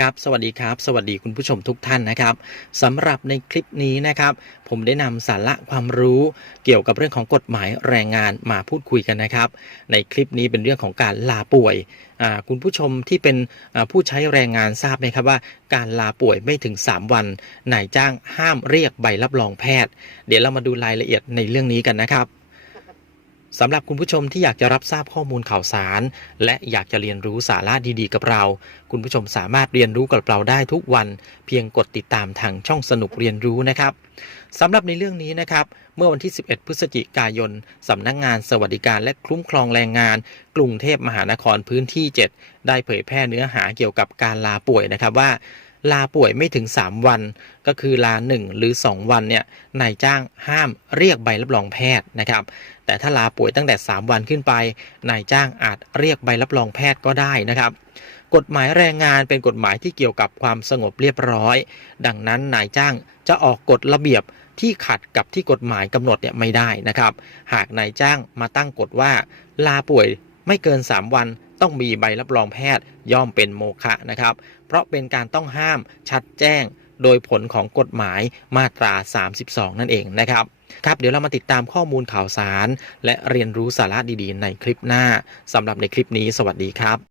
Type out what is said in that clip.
ครับสวัสดีครับ สวัสดีคุณผู้ชมทุกท่านนะครับสำหรับในคลิปนี้นะครับ ผมได้นำสาระความรู้เกี่ยวกับเรื่องของกฎหมายแรงงานมาพูดคุยกันนะครับ ในคลิปนี้เป็นเรื่องของการลาป่วยคุณผู้ชมที่เป็นผู้ใช้แรงงานทราบไหมครับว่า การลาป่วยไม่ถึง 3 วันนายจ้างห้ามเรียกใบรับรองแพทย์ เดี๋ยวเรามาดูรายละเอียดในเรื่องนี้กันนะครับ สำหรับคุณผู้ชมที่อยากจะรับทราบข้อมูลข่าวสาร และอยากจะเรียนรู้สาระดีๆ กับเรา คุณผู้ชมสามารถเรียนรู้กับเราได้ทุกวัน เพียงกดติดตามทางช่องสนุกเรียนรู้นะครับสำหรับในเรื่องนี้นะครับ เมื่อวันที่ 11 พฤศจิกายนสำนักงานสวัสดิการและคุ้มครองแรงงาน กรุงเทพมหานครพื้นที่ 7 ได้เผยแพร่เนื้อหาเกี่ยวกับการลาป่วยนะครับว่า ลาป่วยไม่ถึง 3 วัน ก็คือลา 1 หรือ 2 วันเนี่ยนายจ้างห้ามเรียกใบรับรองแพทย์นะครับ แต่ถ้าลาป่วยตั้งแต่ 3 วันขึ้นไปนายจ้างอาจเรียกใบรับรองแพทย์ก็ได้นะครับกฎหมายแรงงานเป็นกฎหมายที่เกี่ยวกับความสงบเรียบร้อย ดังนั้นนายจ้างจะออกกฎระเบียบที่ขัดกับที่กฎหมายกำหนดเนี่ยไม่ได้นะครับ หากนายจ้างมาตั้งกฎว่า ลาป่วยไม่เกิน 3 วัน ต้องมีใบรับรองแพทย์ย่อมเป็นโมฆะนะครับ เพราะเป็นการต้องห้ามชัดแจ้งโดยผลของกฎหมายมาตรา 32 นั่นเองนะครับครับเดี๋ยวเรามาติดตามข้อมูลข่าวสาร และเรียนรู้สาระดีๆ ในคลิปหน้าสำหรับในคลิปนี้ สวัสดีครับ